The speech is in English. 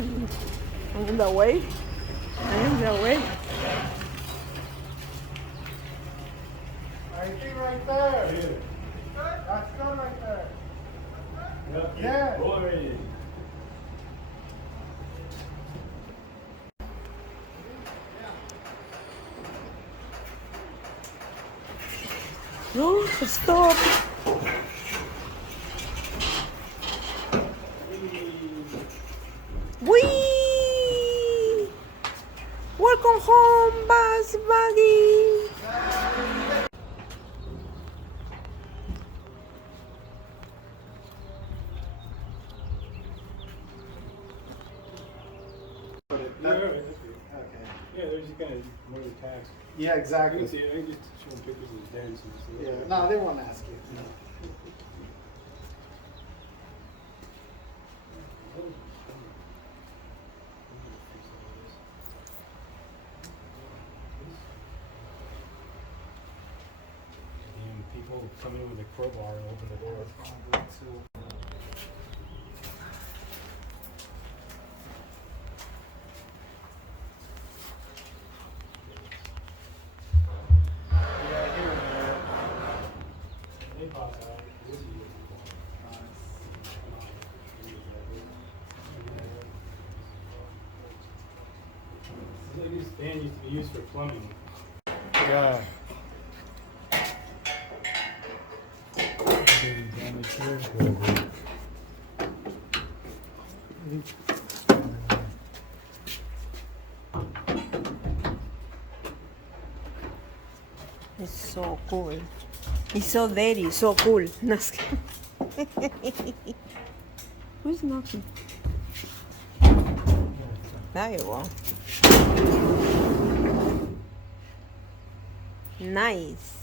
I'm in the way. I'm in the way. I think right there. That's good right there. Yeah. Boy. No, stop. Whee! Welcome home, bus buggy. Yeah, right, that's good. Okay. Yeah, they're just gonna more the tax. Yeah, You exactly. can see, I can just show them pictures of the dents and stuff. Yeah. No, they won't ask you. And people come in with a crowbar and open the door. Yeah, here and there. They pop out. We'll see it. This stand used to be used for plumbing. Yeah. It's so cool. It's so dirty, so cool. Who's knocking? There you go. Nice.